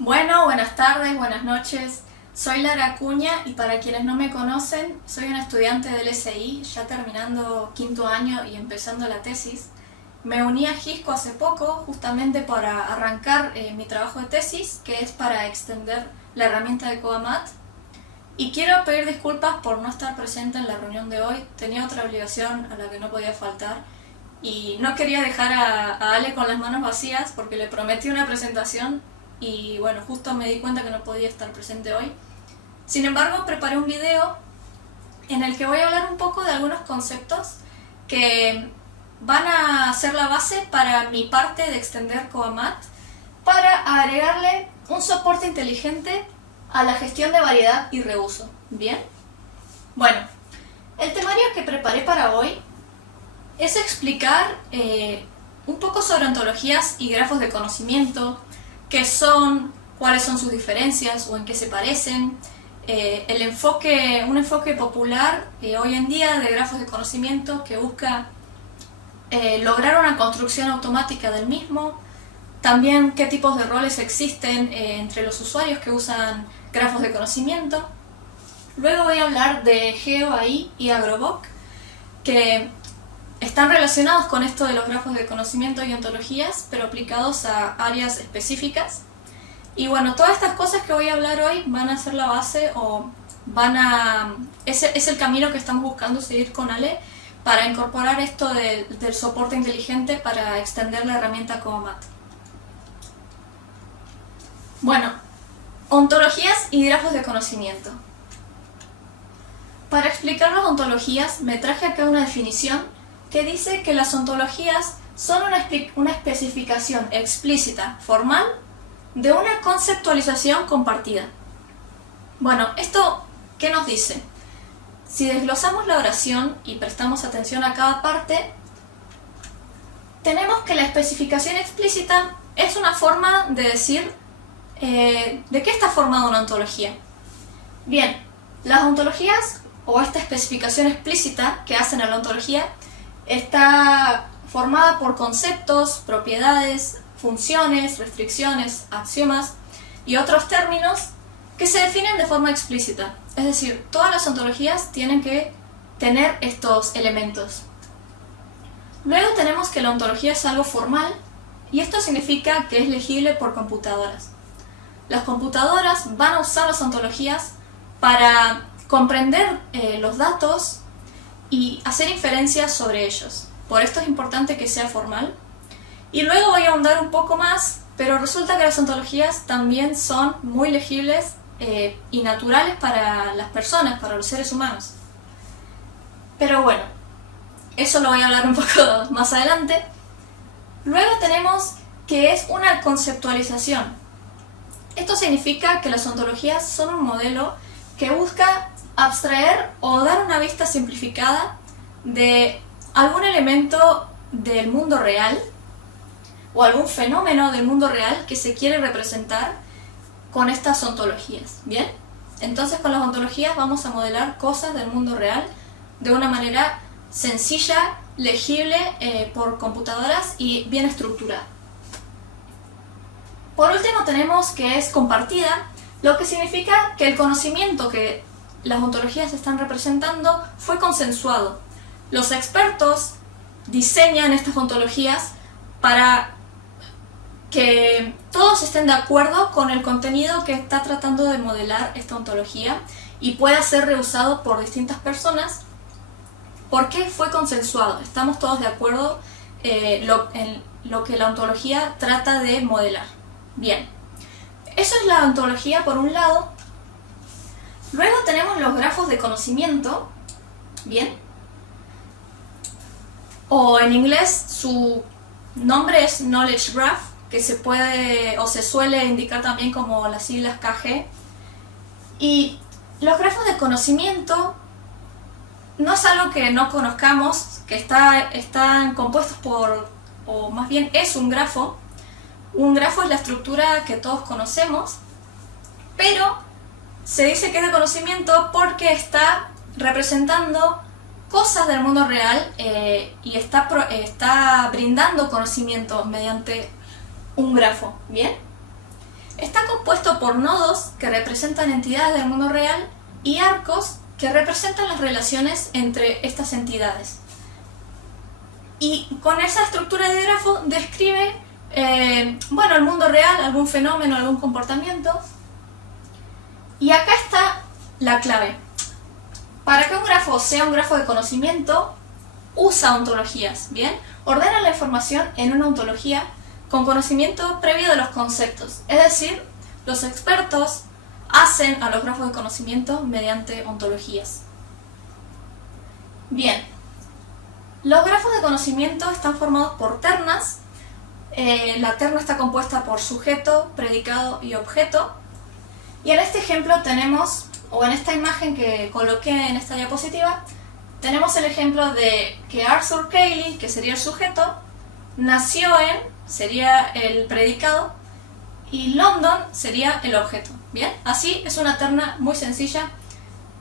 Bueno, buenas tardes, buenas noches. Soy Lara Acuña y para quienes no me conocen, soy una estudiante del SI, ya terminando quinto año y empezando la tesis. Me uní a GISCO hace poco, justamente para arrancar mi trabajo de tesis, que es para extender la herramienta de Codamat. Y quiero pedir disculpas por no estar presente en la reunión de hoy. Tenía otra obligación a la que no podía faltar. Y no quería dejar a Ale con las manos vacías porque le prometí una presentación y bueno, justo me di cuenta que no podía estar presente hoy. Sin embargo, preparé un video en el que voy a hablar un poco de algunos conceptos que van a ser la base para mi parte de extender Codamat para agregarle un soporte inteligente a la gestión de variedad y reuso. ¿Bien? Bueno, el temario que preparé para hoy es explicar un poco sobre ontologías y grafos de conocimiento, qué son, cuáles son sus diferencias o en qué se parecen, un enfoque popular hoy en día de grafos de conocimiento que busca lograr una construcción automática del mismo, también qué tipos de roles existen entre los usuarios que usan grafos de conocimiento. Luego voy a hablar de GeoAI y Agroboc, que están relacionados con esto de los grafos de conocimiento y ontologías, pero aplicados a áreas específicas. Y bueno, todas estas cosas que voy a hablar hoy van a ser la base es el camino que estamos buscando seguir con Ale para incorporar esto del soporte inteligente para extender la herramienta Codamat. Bueno, ontologías y grafos de conocimiento. Para explicar las ontologías me traje acá una definición que dice que las ontologías son una especificación explícita, formal, de una conceptualización compartida. Bueno, ¿esto qué nos dice? Si desglosamos la oración y prestamos atención a cada parte, tenemos que la especificación explícita es una forma de decir de qué está formada una ontología. Bien, las ontologías o esta especificación explícita que hacen a la ontología está formada por conceptos, propiedades, funciones, restricciones, axiomas y otros términos que se definen de forma explícita. Es decir, todas las ontologías tienen que tener estos elementos. Luego tenemos que la ontología es algo formal y esto significa que es legible por computadoras. Las computadoras van a usar las ontologías para comprender los datos y hacer inferencias sobre ellos. Por esto es importante que sea formal. Y luego voy a ahondar un poco más, pero resulta que las ontologías también son muy legibles y naturales para las personas, para los seres humanos. Pero bueno, eso lo voy a hablar un poco más adelante. Luego tenemos que es una conceptualización. Esto significa que las ontologías son un modelo que busca abstraer o dar una vista simplificada de algún elemento del mundo real o algún fenómeno del mundo real que se quiere representar con estas ontologías. ¿Bien? Entonces con las ontologías vamos a modelar cosas del mundo real de una manera sencilla, legible por computadoras y bien estructurada. Por último tenemos que es compartida, lo que significa que el conocimiento que las ontologías están representando fue consensuado. Los expertos diseñan estas ontologías para que todos estén de acuerdo con el contenido que está tratando de modelar esta ontología y pueda ser reusado por distintas personas. ¿Por qué fue consensuado? Estamos todos de acuerdo en lo que la ontología trata de modelar. Bien, eso es la ontología por un lado. Luego tenemos los grafos de conocimiento, ¿bien? O en inglés su nombre es Knowledge Graph, que se puede o se suele indicar también como las siglas KG. Y los grafos de conocimiento no es algo que no conozcamos, que están compuestos por, o más bien es un grafo. Un grafo es la estructura que todos conocemos, pero se dice que es de conocimiento porque está representando cosas del mundo real y está brindando conocimiento mediante un grafo, ¿bien? Está compuesto por nodos que representan entidades del mundo real y arcos que representan las relaciones entre estas entidades. Y con esa estructura de grafo describe el mundo real, algún fenómeno, algún comportamiento. Y acá está la clave. Para que un grafo sea un grafo de conocimiento, usa ontologías, ¿bien? Ordena la información en una ontología con conocimiento previo de los conceptos. Es decir, los expertos hacen a los grafos de conocimiento mediante ontologías. Bien, los grafos de conocimiento están formados por ternas. La terna está compuesta por sujeto, predicado y objeto. Y en este ejemplo tenemos, o en esta imagen que coloqué en esta diapositiva, tenemos el ejemplo de que Arthur Cayley, que sería el sujeto, nació en, sería el predicado, y London sería el objeto. Bien, así es una terna muy sencilla,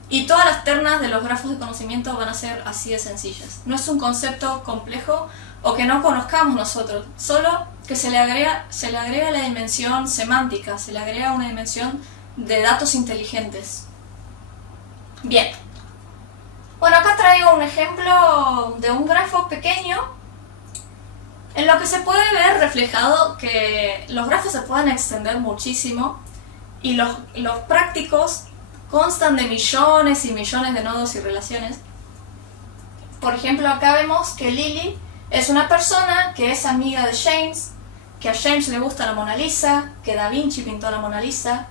y todas las ternas de los grafos de conocimiento van a ser así de sencillas. No es un concepto complejo o que no conozcamos nosotros, solo que se le agrega la dimensión semántica, se le agrega una dimensión de datos inteligentes. Bien. Bueno, acá traigo un ejemplo de un grafo pequeño en lo que se puede ver reflejado que los grafos se pueden extender muchísimo y los prácticos constan de millones y millones de nodos y relaciones. Por ejemplo, acá vemos que Lily es una persona que es amiga de James, que a James le gusta la Mona Lisa, que Da Vinci pintó la Mona Lisa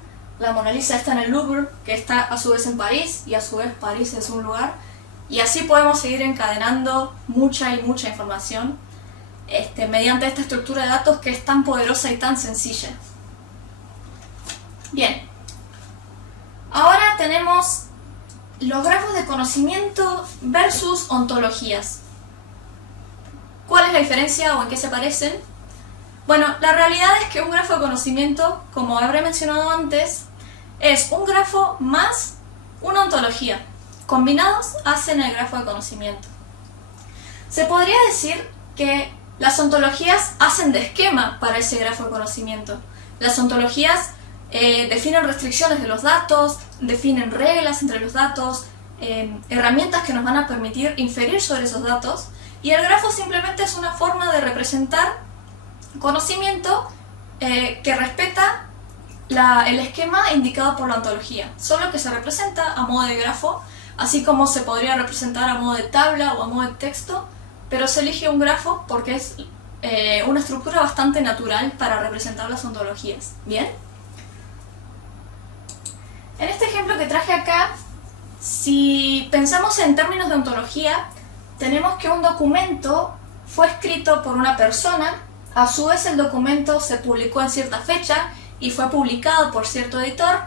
está en el Louvre, que está a su vez en París, y a su vez París es un lugar, y así podemos seguir encadenando mucha y mucha información mediante esta estructura de datos que es tan poderosa y tan sencilla. Bien, ahora tenemos los grafos de conocimiento versus ontologías. ¿Cuál es la diferencia o en qué se parecen? Bueno, la realidad es que un grafo de conocimiento, como habré mencionado antes, es un grafo más una ontología. Combinados hacen el grafo de conocimiento. Se podría decir que las ontologías hacen de esquema para ese grafo de conocimiento. Las ontologías definen restricciones de los datos, definen reglas entre los datos, herramientas que nos van a permitir inferir sobre esos datos, y el grafo simplemente es una forma de representar conocimiento que respeta el esquema indicado por la ontología, solo que se representa a modo de grafo, así como se podría representar a modo de tabla o a modo de texto, pero se elige un grafo porque es una estructura bastante natural para representar las ontologías. ¿Bien? En este ejemplo que traje acá, si pensamos en términos de ontología, tenemos que un documento fue escrito por una persona, a su vez el documento se publicó en cierta fecha y fue publicado por cierto editor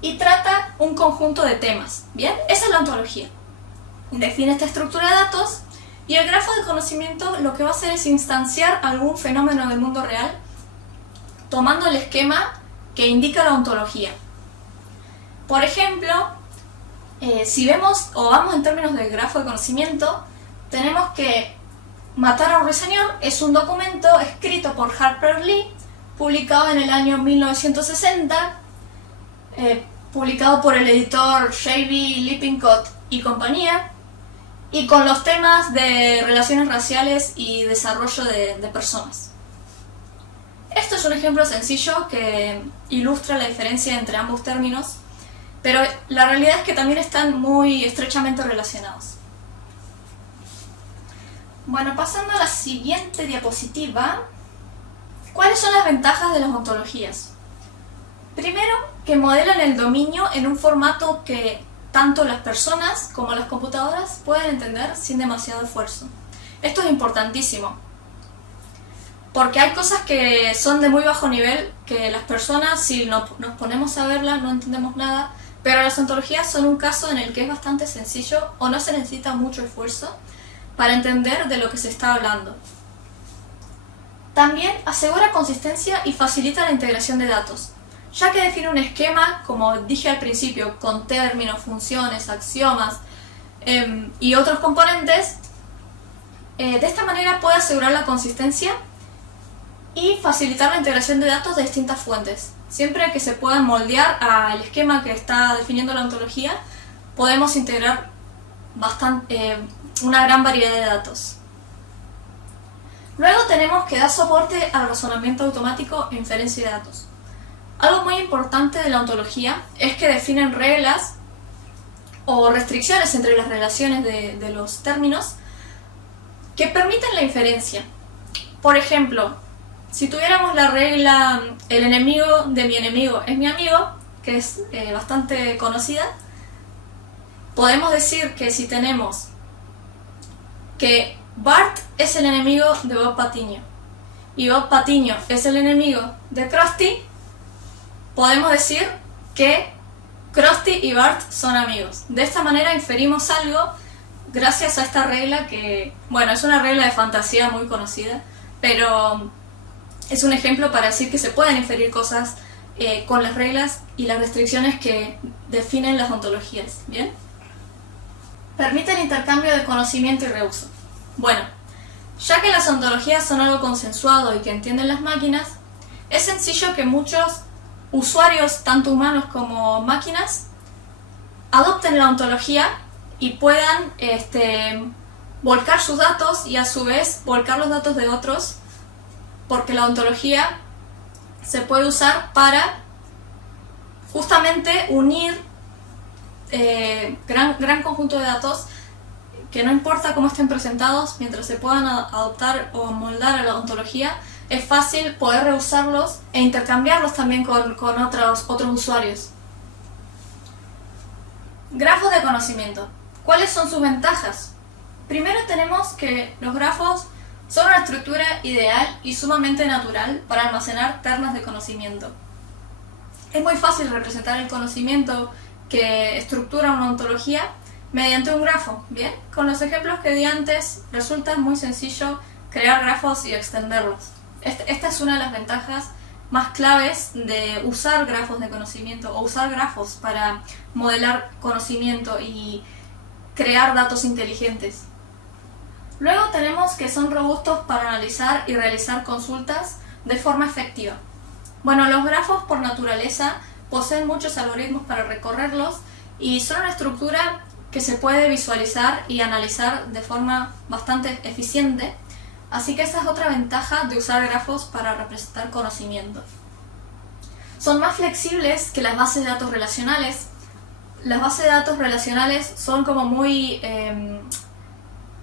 y trata un conjunto de temas. ¿Bien? Esa es la ontología. Define esta estructura de datos y el grafo de conocimiento lo que va a hacer es instanciar algún fenómeno del mundo real tomando el esquema que indica la ontología. Por ejemplo, si vemos o vamos en términos del grafo de conocimiento, tenemos que Matar a un ruiseñor es un documento escrito por Harper Lee, publicado en el año 1960, publicado por el editor J.B. Lippincott y compañía, y con los temas de relaciones raciales y desarrollo de personas. Esto es un ejemplo sencillo que ilustra la diferencia entre ambos términos, pero la realidad es que también están muy estrechamente relacionados. Bueno, pasando a la siguiente diapositiva, ¿cuáles son las ventajas de las ontologías? Primero, que modelan el dominio en un formato que tanto las personas como las computadoras pueden entender sin demasiado esfuerzo. Esto es importantísimo, porque hay cosas que son de muy bajo nivel, que las personas, si nos ponemos a verlas, no entendemos nada, pero las ontologías son un caso en el que es bastante sencillo o no se necesita mucho esfuerzo para entender de lo que se está hablando. También asegura consistencia y facilita la integración de datos, ya que define un esquema, como dije al principio, con términos, funciones, axiomas y otros componentes. De esta manera puede asegurar la consistencia y facilitar la integración de datos de distintas fuentes. Siempre que se puedan moldear al esquema que está definiendo la ontología, podemos integrar una gran variedad de datos. Luego tenemos que dar soporte al razonamiento automático e inferencia de datos. Algo muy importante de la ontología es que definen reglas o restricciones entre las relaciones de los términos que permiten la inferencia. Por ejemplo, si tuviéramos la regla el enemigo de mi enemigo es mi amigo, que es bastante conocida, podemos decir que si tenemos que Bart es el enemigo de Bob Patiño y Bob Patiño es el enemigo de Krusty, podemos decir que Krusty y Bart son amigos. De esta manera inferimos algo gracias a esta regla que, bueno, es una regla de fantasía muy conocida, pero es un ejemplo para decir que se pueden inferir cosas con las reglas y las restricciones que definen las ontologías. ¿Bien? Permiten intercambio de conocimiento y reuso. Bueno, ya que las ontologías son algo consensuado y que entienden las máquinas, es sencillo que muchos usuarios, tanto humanos como máquinas, adopten la ontología y puedan volcar sus datos y a su vez volcar los datos de otros, porque la ontología se puede usar para justamente unir gran conjunto de datos que no importa cómo estén presentados, mientras se puedan adoptar o moldar a la ontología, es fácil poder reusarlos e intercambiarlos también con otros usuarios. Grafos de conocimiento. ¿Cuáles son sus ventajas? Primero tenemos que los grafos son una estructura ideal y sumamente natural para almacenar ternas de conocimiento. Es muy fácil representar el conocimiento que estructura una ontología mediante un grafo. Bien, con los ejemplos que di antes resulta muy sencillo crear grafos y extenderlos. Esta es una de las ventajas más claves de usar grafos de conocimiento o usar grafos para modelar conocimiento y crear datos inteligentes. Luego tenemos que son robustos para analizar y realizar consultas de forma efectiva. Bueno, los grafos por naturaleza poseen muchos algoritmos para recorrerlos y son una estructura que se puede visualizar y analizar de forma bastante eficiente, así que esa es otra ventaja de usar grafos para representar conocimiento. Son más flexibles que las bases de datos relacionales. Las bases de datos relacionales son como muy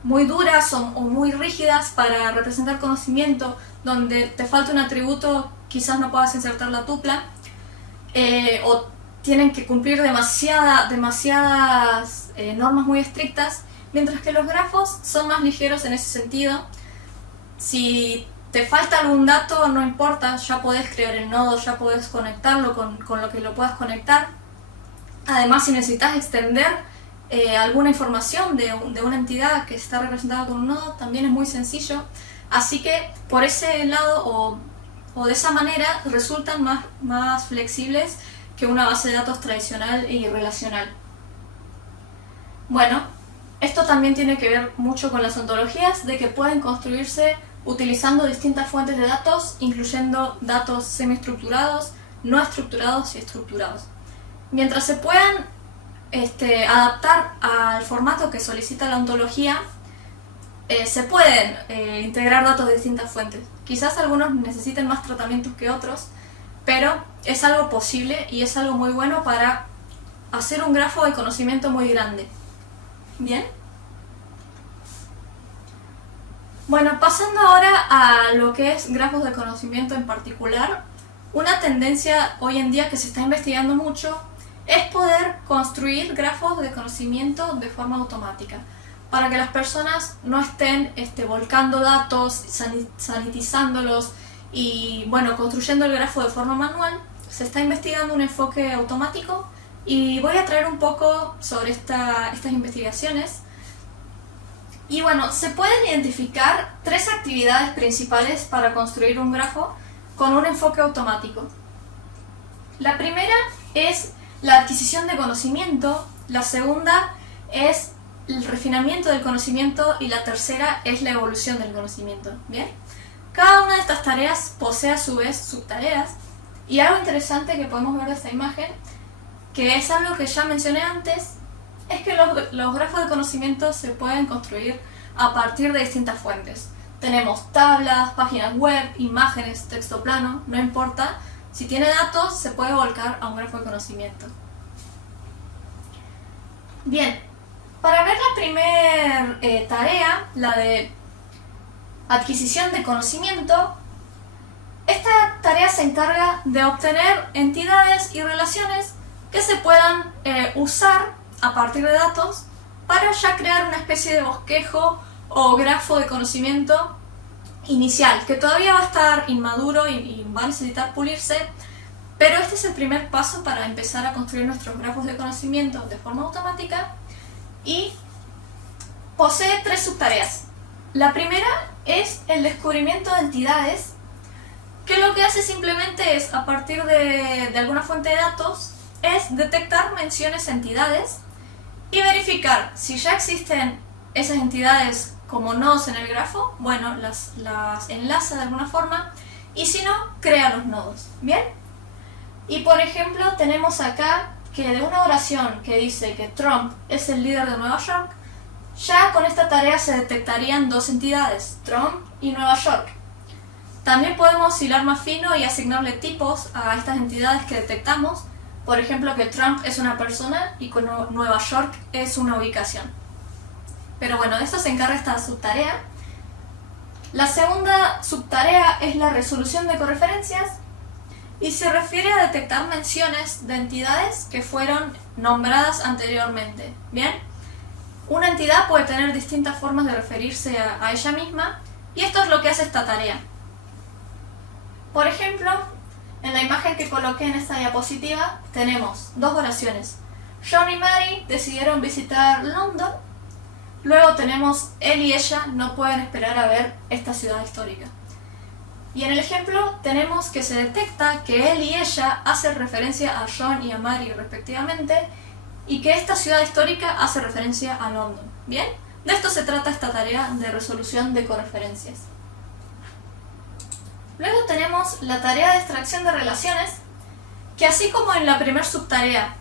duras o muy rígidas para representar conocimiento, donde te falta un atributo, quizás no puedas insertar la tupla, o tienen que cumplir demasiadas normas muy estrictas, mientras que los grafos son más ligeros en ese sentido. Si te falta algún dato, no importa, ya podés crear el nodo, ya podés conectarlo con lo que lo puedas conectar. Además, si necesitas extender alguna información de una entidad que está representada con un nodo, también es muy sencillo. Así que por ese lado o de esa manera resultan más flexibles que una base de datos tradicional y relacional. Bueno, esto también tiene que ver mucho con las ontologías, de que pueden construirse utilizando distintas fuentes de datos, incluyendo datos semiestructurados, no estructurados y estructurados. Mientras se puedan adaptar al formato que solicita la ontología, se pueden integrar datos de distintas fuentes. Quizás algunos necesiten más tratamientos que otros, pero es algo posible y es algo muy bueno para hacer un grafo de conocimiento muy grande. ¿Bien? Bueno, pasando ahora a lo que es grafos de conocimiento en particular, una tendencia hoy en día que se está investigando mucho es poder construir grafos de conocimiento de forma automática, para que las personas no estén volcando datos, sanitizándolos y bueno, construyendo el grafo de forma manual. Se está investigando un enfoque automático y voy a traer un poco sobre estas investigaciones. Y bueno, se pueden identificar 3 actividades principales para construir un grafo con un enfoque automático. La primera es la adquisición de conocimiento, la segunda es el refinamiento del conocimiento y la tercera es la evolución del conocimiento. ¿Bien? Cada una de estas tareas posee a su vez subtareas Y algo interesante que podemos ver de esta imagen, que es algo que ya mencioné antes, es que los grafos de conocimiento se pueden construir a partir de distintas fuentes. Tenemos tablas, páginas web, imágenes, texto plano, no importa. Si tiene datos, se puede volcar a un grafo de conocimiento. Bien, para ver la primera tarea, la de adquisición de conocimiento, esta tarea se encarga de obtener entidades y relaciones que se puedan usar a partir de datos para ya crear una especie de bosquejo o grafo de conocimiento inicial, que todavía va a estar inmaduro y va a necesitar pulirse, pero este es el primer paso para empezar a construir nuestros grafos de conocimiento de forma automática y posee 3 subtareas. La primera es el descubrimiento de entidades, que lo que hace simplemente es, a partir de alguna fuente de datos, es detectar menciones a entidades y verificar si ya existen esas entidades como nodos en el grafo, bueno, las enlaza de alguna forma, y si no, crea los nodos. ¿Bien? Y por ejemplo, tenemos acá que de una oración que dice que Trump es el líder de Nueva York, ya con esta tarea se detectarían 2 entidades, Trump y Nueva York. También podemos hilar más fino y asignarle tipos a estas entidades que detectamos, por ejemplo que Trump es una persona y que Nueva York es una ubicación. Pero bueno, de esto se encarga esta subtarea. La segunda subtarea es la resolución de correferencias y se refiere a detectar menciones de entidades que fueron nombradas anteriormente. ¿Bien? Una entidad puede tener distintas formas de referirse a ella misma y esto es lo que hace esta tarea. Por ejemplo, en la imagen que coloqué en esta diapositiva tenemos 2 oraciones. John y Mary decidieron visitar London. Luego tenemos él y ella no pueden esperar a ver esta ciudad histórica. Y en el ejemplo tenemos que se detecta que él y ella hacen referencia a John y a Mary respectivamente y que esta ciudad histórica hace referencia a London. ¿Bien? De esto se trata esta tarea de resolución de correferencias. Luego tenemos la tarea de extracción de relaciones, que así como en la primera subtarea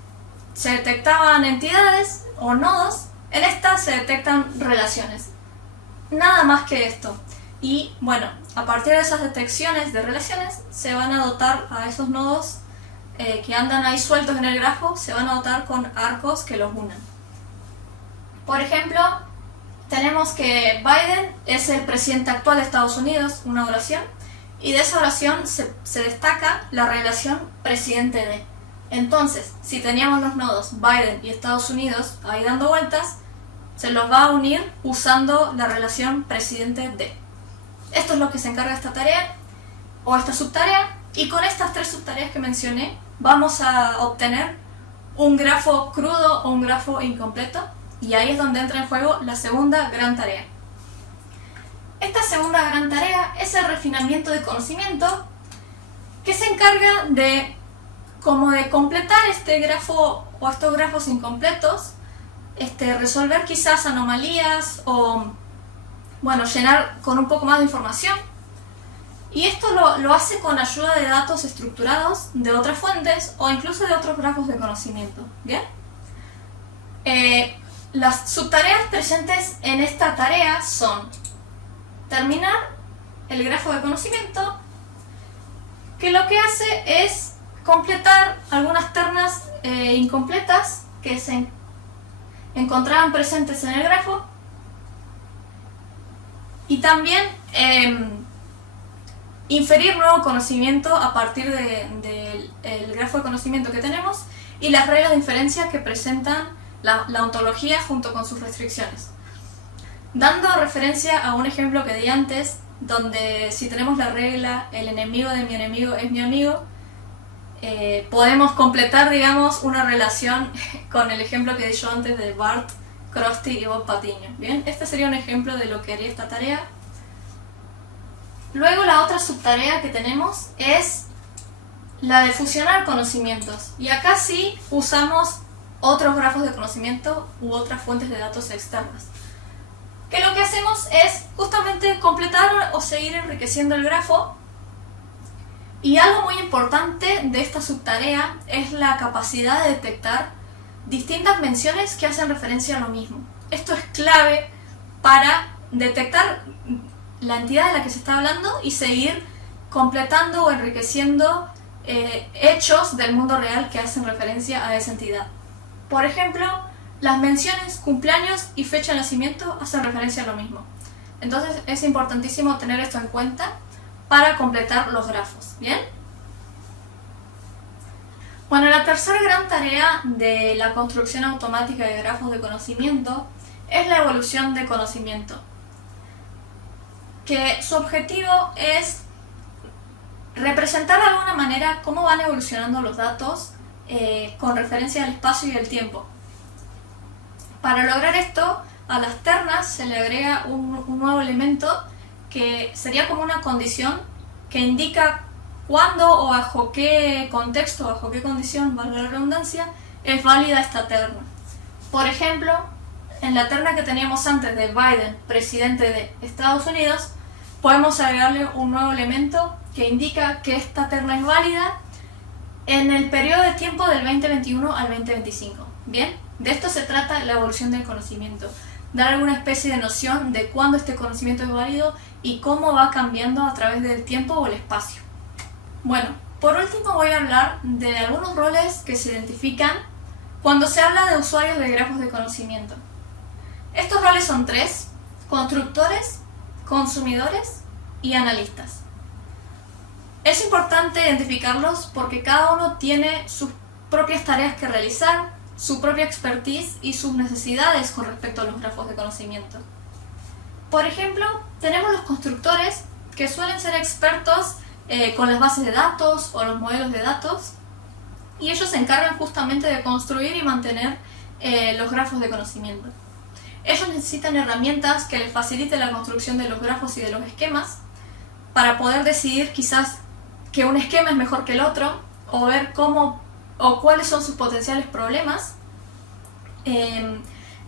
se detectaban entidades o nodos, en esta se detectan relaciones. Nada más que esto. Y bueno, a partir de esas detecciones de relaciones se van a dotar a esos nodos que andan ahí sueltos en el grafo, se van a dotar con arcos que los unan. Por ejemplo, tenemos que Biden es el presidente actual de Estados Unidos, una oración, y de esa oración se destaca la relación presidente de. Entonces, si teníamos los nodos Biden y Estados Unidos ahí dando vueltas, se los va a unir usando la relación presidente de. Esto es lo que se encarga esta tarea o esta subtarea, y con estas 3 subtareas que mencioné vamos a obtener un grafo crudo o un grafo incompleto, y ahí es donde entra en juego la segunda gran tarea. Esta segunda gran tarea es el refinamiento de conocimiento, que se encarga de completar este grafo o estos grafos incompletos, resolver quizás anomalías o bueno, llenar con un poco más de información. Y esto lo hace con ayuda de datos estructurados de otras fuentes o incluso de otros grafos de conocimiento. ¿Bien? Las subtareas presentes en esta tarea son terminar el grafo de conocimiento, que lo que hace es completar algunas ternas incompletas que se encontraban presentes en el grafo, y también inferir nuevo conocimiento a partir del grafo de conocimiento que tenemos y las reglas de inferencia que presentan la ontología junto con sus restricciones. Dando referencia a un ejemplo que di antes, donde si tenemos la regla el enemigo de mi enemigo es mi amigo, podemos completar, digamos, una relación con el ejemplo que di yo antes de Bart, Krusty y Bob Patiño. Bien, este sería un ejemplo de lo que haría esta tarea. Luego la otra subtarea que tenemos es la de fusionar conocimientos, y acá sí usamos otros grafos de conocimiento u otras fuentes de datos externas, que lo que hacemos es justamente completar o seguir enriqueciendo el grafo Y algo muy importante de esta subtarea es la capacidad de detectar distintas menciones que hacen referencia a lo mismo. Esto es clave para detectar la entidad de la que se está hablando y seguir completando o enriqueciendo hechos del mundo real que hacen referencia a esa entidad. Por ejemplo, las menciones cumpleaños y fecha de nacimiento hacen referencia a lo mismo. Entonces es importantísimo tener esto en cuenta para completar los grafos. ¿Bien? Bueno, la tercera gran tarea de la construcción automática de grafos de conocimiento es la evolución de conocimiento, que su objetivo es representar de alguna manera cómo van evolucionando los datos con referencia al espacio y el tiempo. Para lograr esto, a las ternas se le agrega un nuevo elemento que sería como una condición que indica cuándo o bajo qué contexto, bajo qué condición, valga la redundancia, es válida esta terna. Por ejemplo, en la terna que teníamos antes de Biden, presidente de Estados Unidos, podemos agregarle un nuevo elemento que indica que esta terna es válida en el periodo de tiempo del 2021 al 2025. Bien, de esto se trata la evolución del conocimiento, dar alguna especie de noción de cuándo este conocimiento es válido y cómo va cambiando a través del tiempo o el espacio. Bueno, por último voy a hablar de algunos roles que se identifican cuando se habla de usuarios de grafos de conocimiento. Estos roles son tres: constructores, consumidores y analistas. Es importante identificarlos porque cada uno tiene sus propias tareas que realizar, su propia expertise y sus necesidades con respecto a los grafos de conocimiento. Por ejemplo, tenemos los constructores, que suelen ser expertos con las bases de datos o los modelos de datos, y ellos se encargan justamente de construir y mantener los grafos de conocimiento. Ellos necesitan herramientas que les faciliten la construcción de los grafos y de los esquemas para poder decidir quizás que un esquema es mejor que el otro, o ver cómo o cuáles son sus potenciales problemas.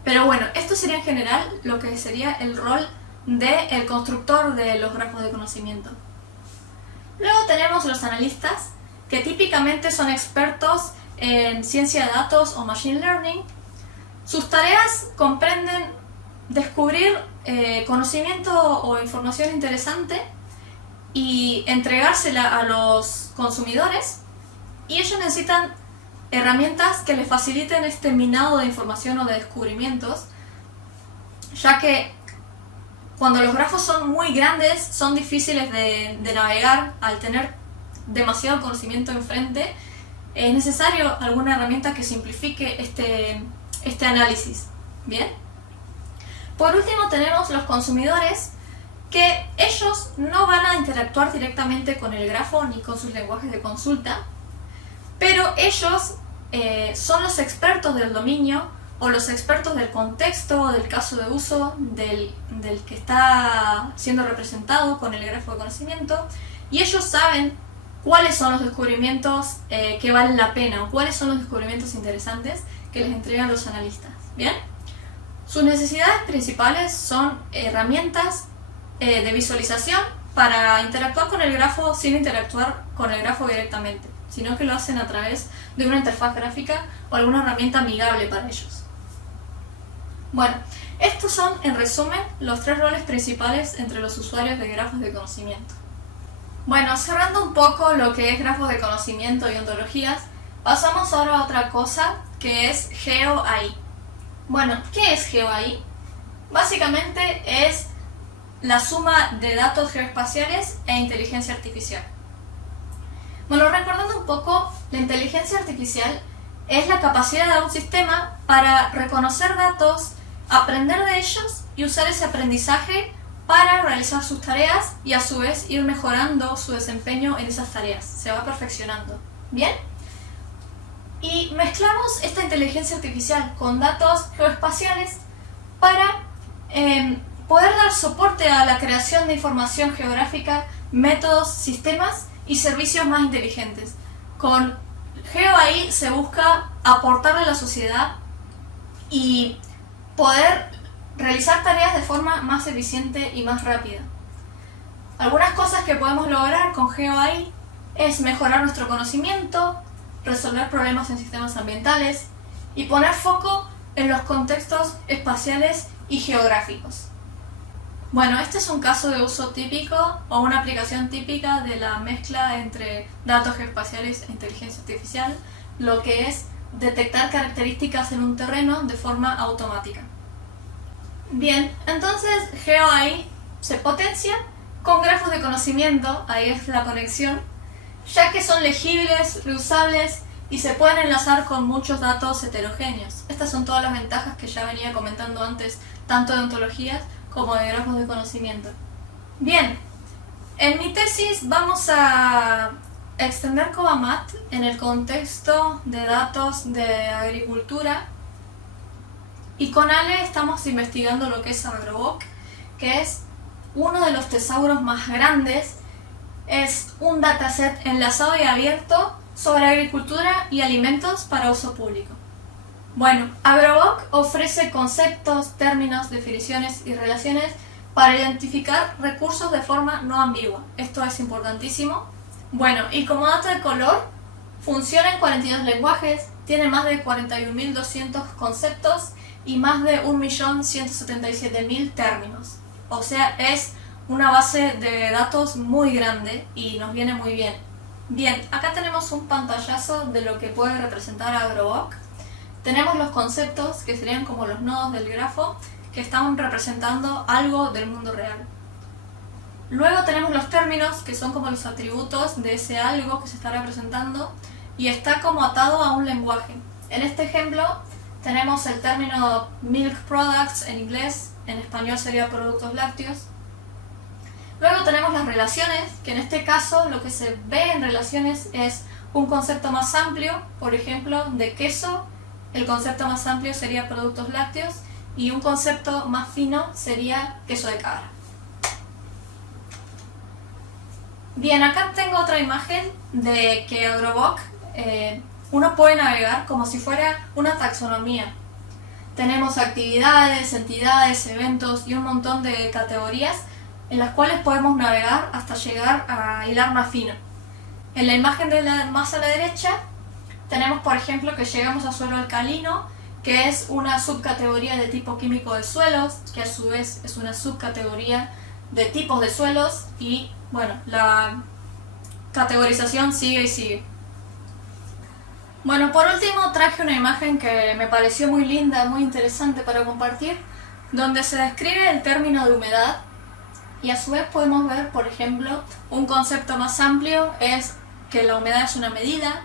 Pero bueno, esto sería en general lo que sería el rol del constructor de los grafos de conocimiento. Luego tenemos los analistas, que típicamente son expertos en ciencia de datos o machine learning. Sus tareas comprenden descubrir conocimiento o información interesante y entregársela a los consumidores, y ellos necesitan herramientas que les faciliten este minado de información o de descubrimientos, ya que cuando los grafos son muy grandes son difíciles de navegar. Al tener demasiado conocimiento enfrente, es necesario alguna herramienta que simplifique este análisis. ¿Bien? Por último tenemos los consumidores, que ellos no van a interactuar directamente con el grafo ni con sus lenguajes de consulta, pero ellos son los expertos del dominio o los expertos del contexto o del caso de uso del que está siendo representado con el grafo de conocimiento, y ellos saben cuáles son los descubrimientos que valen la pena o cuáles son los descubrimientos interesantes que les entregan los analistas. ¿Bien? Sus necesidades principales son herramientas de visualización para interactuar con el grafo sin interactuar con el grafo directamente, sino que lo hacen a través de una interfaz gráfica o alguna herramienta amigable para ellos. Bueno, estos son, en resumen, los tres roles principales entre los usuarios de grafos de conocimiento. Bueno, cerrando un poco lo que es grafos de conocimiento y ontologías, pasamos ahora a otra cosa, que es GeoAI. Bueno, ¿qué es GeoAI? Básicamente es la suma de datos geoespaciales e inteligencia artificial. Bueno, recordando un poco, la inteligencia artificial es la capacidad de un sistema para reconocer datos, aprender de ellos y usar ese aprendizaje para realizar sus tareas y a su vez ir mejorando su desempeño en esas tareas. Se va perfeccionando. ¿Bien? Y mezclamos esta inteligencia artificial con datos geoespaciales para poder dar soporte a la creación de información geográfica, métodos, sistemas y servicios más inteligentes. Con GeoAI se busca aportarle a la sociedad y poder realizar tareas de forma más eficiente y más rápida. Algunas cosas que podemos lograr con GeoAI es mejorar nuestro conocimiento, resolver problemas en sistemas ambientales y poner foco en los contextos espaciales y geográficos. Bueno, este es un caso de uso típico o una aplicación típica de la mezcla entre datos espaciales e inteligencia artificial, lo que es detectar características en un terreno de forma automática. Bien, entonces GeoAI se potencia con grafos de conocimiento, ahí es la conexión, ya que son legibles, reusables y se pueden enlazar con muchos datos heterogéneos. Estas son todas las ventajas que ya venía comentando antes, tanto de ontologías como de grafos de conocimiento. Bien, en mi tesis vamos a extender COBAMAT en el contexto de datos de agricultura y con Ale estamos investigando lo que es Agroboc, que es uno de los tesauros más grandes. Es un dataset enlazado y abierto sobre agricultura y alimentos para uso público. Bueno, Agroboc ofrece conceptos, términos, definiciones y relaciones para identificar recursos de forma no ambigua. Esto es importantísimo. Bueno, y como dato de color, funciona en 42 lenguajes, tiene más de 41.200 conceptos y más de 1.177.000 términos. O sea, es una base de datos muy grande y nos viene muy bien. Bien, acá tenemos un pantallazo de lo que puede representar Agroboc. Tenemos los conceptos, que serían como los nodos del grafo, que están representando algo del mundo real. Luego tenemos los términos, que son como los atributos de ese algo que se está representando, y está como atado a un lenguaje. En este ejemplo tenemos el término milk products en inglés, en español sería productos lácteos. Luego tenemos las relaciones, que en este caso lo que se ve en relaciones es un concepto más amplio, por ejemplo, de queso. El concepto más amplio sería productos lácteos y un concepto más fino sería queso de cabra. Bien, acá tengo otra imagen de que Agroboc uno puede navegar como si fuera una taxonomía. Tenemos actividades, entidades, eventos y un montón de categorías en las cuales podemos navegar hasta llegar a hilar más fino. En la imagen más a la derecha tenemos, por ejemplo, que llegamos a suelo alcalino, que es una subcategoría de tipo químico de suelos, que a su vez es una subcategoría de tipos de suelos y, bueno, la categorización sigue y sigue. Bueno, por último traje una imagen que me pareció muy linda, muy interesante para compartir, donde se describe el término de humedad y a su vez podemos ver, por ejemplo, un concepto más amplio es que la humedad es una medida.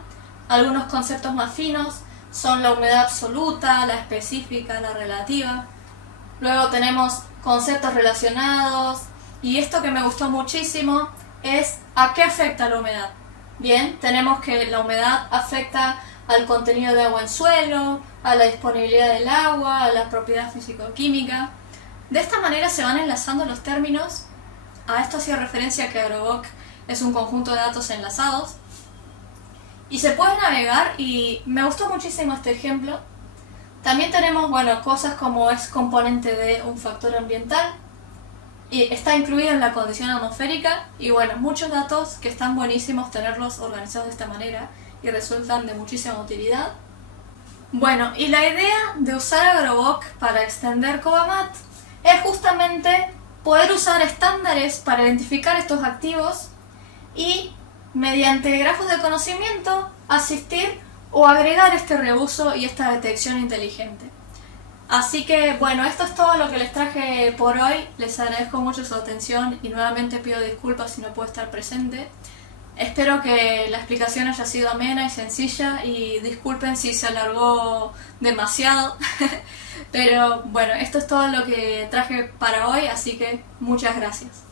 Algunos conceptos más finos son la humedad absoluta, la específica, la relativa. Luego tenemos conceptos relacionados y esto que me gustó muchísimo es ¿a qué afecta la humedad? Bien, tenemos que la humedad afecta al contenido de agua en suelo, a la disponibilidad del agua, a la propiedad físico-química. De esta manera se van enlazando los términos. A esto hacía referencia que Agroboc es un conjunto de datos enlazados. Y se puede navegar y me gustó muchísimo este ejemplo. También tenemos, bueno, cosas como es componente de un factor ambiental y está incluido en la condición atmosférica y bueno, muchos datos que están buenísimos tenerlos organizados de esta manera y resultan de muchísima utilidad. Bueno, y la idea de usar Agroboc para extender COBAMAT es justamente poder usar estándares para identificar estos activos y mediante grafos de conocimiento asistir o agregar este reuso y esta detección inteligente. Así que bueno, esto es todo lo que les traje por hoy. Les agradezco mucho su atención y nuevamente pido disculpas si no puedo estar presente. Espero que la explicación haya sido amena y sencilla y disculpen si se alargó demasiado. Pero bueno, esto es todo lo que traje para hoy, así que muchas gracias.